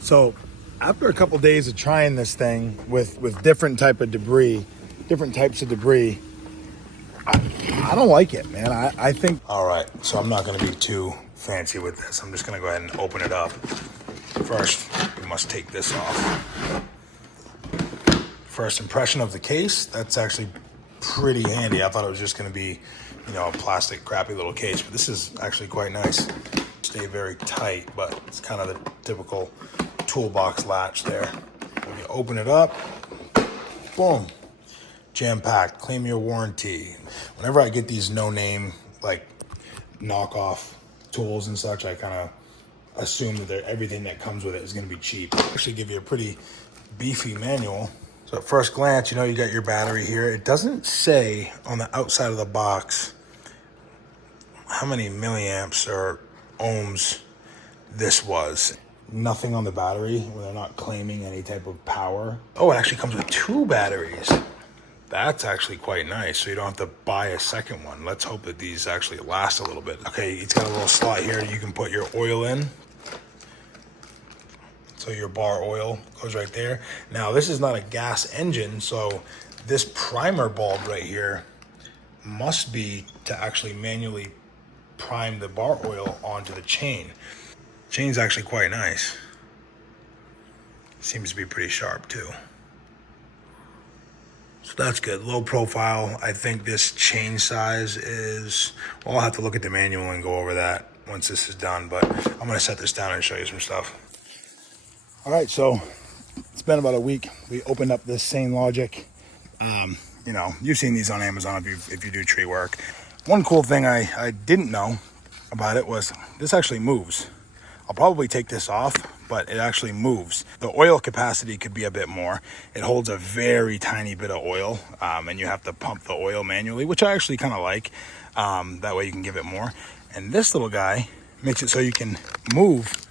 So after a couple days of trying this thing with different types of debris, I don't like it, man. I think. All right, so I'm not going to be too fancy with this. I'm just going to go ahead and open it up. First, we must take this off. First impression of the case, that's actually pretty handy. I thought it was just going to be, a plastic crappy little case, but this is actually quite nice. Stay very tight, but it's kind of the typical toolbox latch there. When you open it up, boom, jam-packed, claim your warranty. Whenever I get these no-name, like, knockoff tools and such, I kind of assume that everything that comes with it is going to be cheap. Actually give you a pretty beefy manual. So at first glance, you got your battery here. It doesn't say on the outside of the box how many milliamps or ohms this was. Nothing on the battery when they're not claiming any type of power. Oh, it actually comes with 2 batteries. That's actually quite nice, so you don't have to buy a second one. Let's hope that these actually last a little bit. Okay, it's got a little slot here you can put your oil in. So your bar oil goes right there. Now, this is not a gas engine, so this primer bulb right here must be to actually manually prime the bar oil onto the chain. Chain's actually quite nice. Seems to be pretty sharp too. So that's good. Low profile. I think this chain size is, well, I'll have to look at the manual and go over that once this is done, but I'm gonna set this down and show you some stuff. All right, so it's been about a week. We opened up this Sainlogic. You've seen these on Amazon if you do tree work. One cool thing I didn't know about it was this actually moves. I'll probably take this off, but it actually moves. The oil capacity could be a bit more. It holds a very tiny bit of oil, and you have to pump the oil manually, which I actually kind of like. That way you can give it more. And this little guy makes it so you can move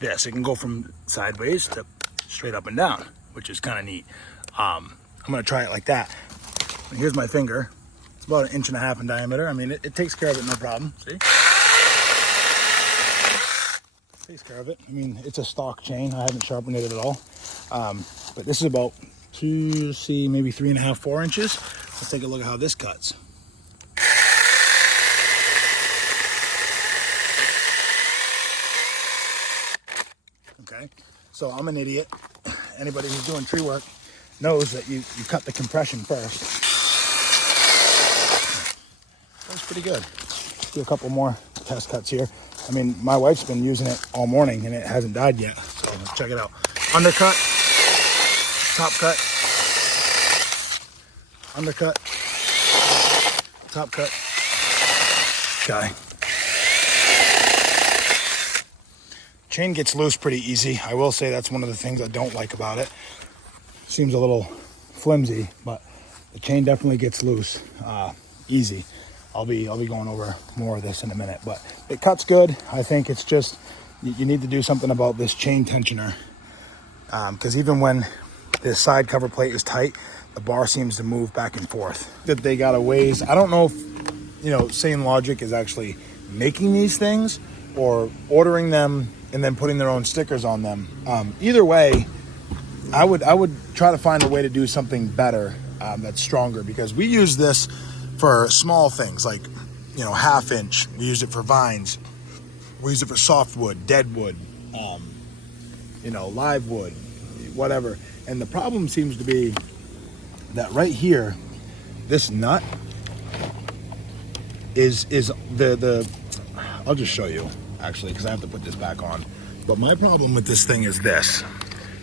this. It can go from sideways to straight up and down, which is kind of neat. I'm gonna try it like that. Here's my finger. It's about 1.5 inches in diameter. I mean, it takes care of it, no problem. See? Takes care of it. I mean, it's a stock chain. I haven't sharpened it at all. But this is about maybe 3.5, 4 inches. Let's take a look at how this cuts. Okay, so I'm an idiot. Anybody who's doing tree work knows that you cut the compression first. That's pretty good. Do a couple more test cuts here. I mean, my wife's been using it all morning and it hasn't died yet. So let's check it out. Undercut, top cut, undercut, top cut. Okay. Chain gets loose pretty easy. I will say that's one of the things I don't like about it. Seems a little flimsy, but the chain definitely gets loose easy. I'll be going over more of this in a minute, but it cuts good. I think it's just you need to do something about this chain tensioner, because even when this side cover plate is tight, the bar seems to move back and forth. That they got a ways. I don't know if Sainlogic is actually making these things or ordering them and then putting their own stickers on them. Either way, I would try to find a way to do something better that's stronger, because we use this for small things like 1/2 inch. We use it for vines. We use it for softwood, dead wood, live wood, whatever. And the problem seems to be that right here, this nut is the I'll just show you actually, because I have to put this back on. But my problem with this thing is this.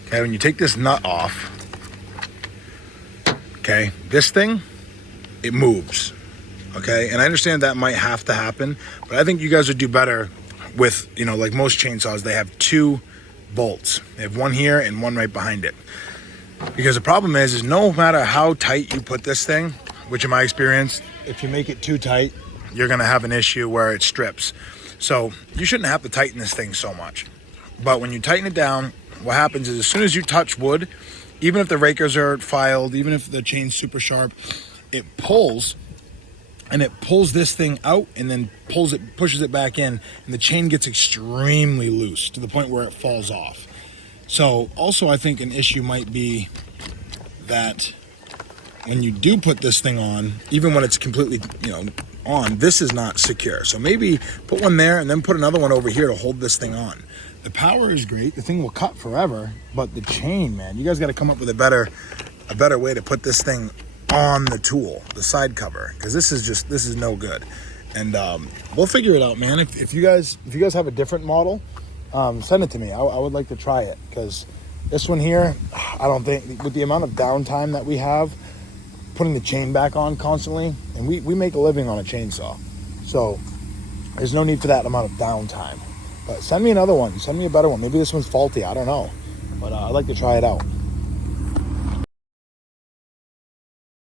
Okay, when you take this nut off, okay, this thing, it moves. Okay, and I understand that might have to happen, but I think you guys would do better with, like most chainsaws, they have 2 bolts. They have one here and one right behind it. Because the problem is no matter how tight you put this thing, which in my experience, if you make it too tight, you're gonna have an issue where it strips. So you shouldn't have to tighten this thing so much. But when you tighten it down, what happens is as soon as you touch wood, even if the rakers are filed, even if the chain's super sharp, it pulls, and it pulls this thing out and then pushes it back in, and the chain gets extremely loose to the point where it falls off. So also I think an issue might be that when you do put this thing on, even when it's completely, on, this is not secure. So maybe put one there and then put another one over here to hold this thing on. The power is great. The thing will cut forever, but the chain, man, you guys got to come up with a better way to put this thing on the tool, the side cover, because this is no good. And we'll figure it out, man. If you guys have a different model, send it to me. I would like to try it, because this one here, I don't think, with the amount of downtime that we have, putting the chain back on constantly, and we make a living on a chainsaw, so there's no need for that amount of downtime. But send me another one. Send me a better one. Maybe this one's faulty. I don't know, but I'd like to try it out.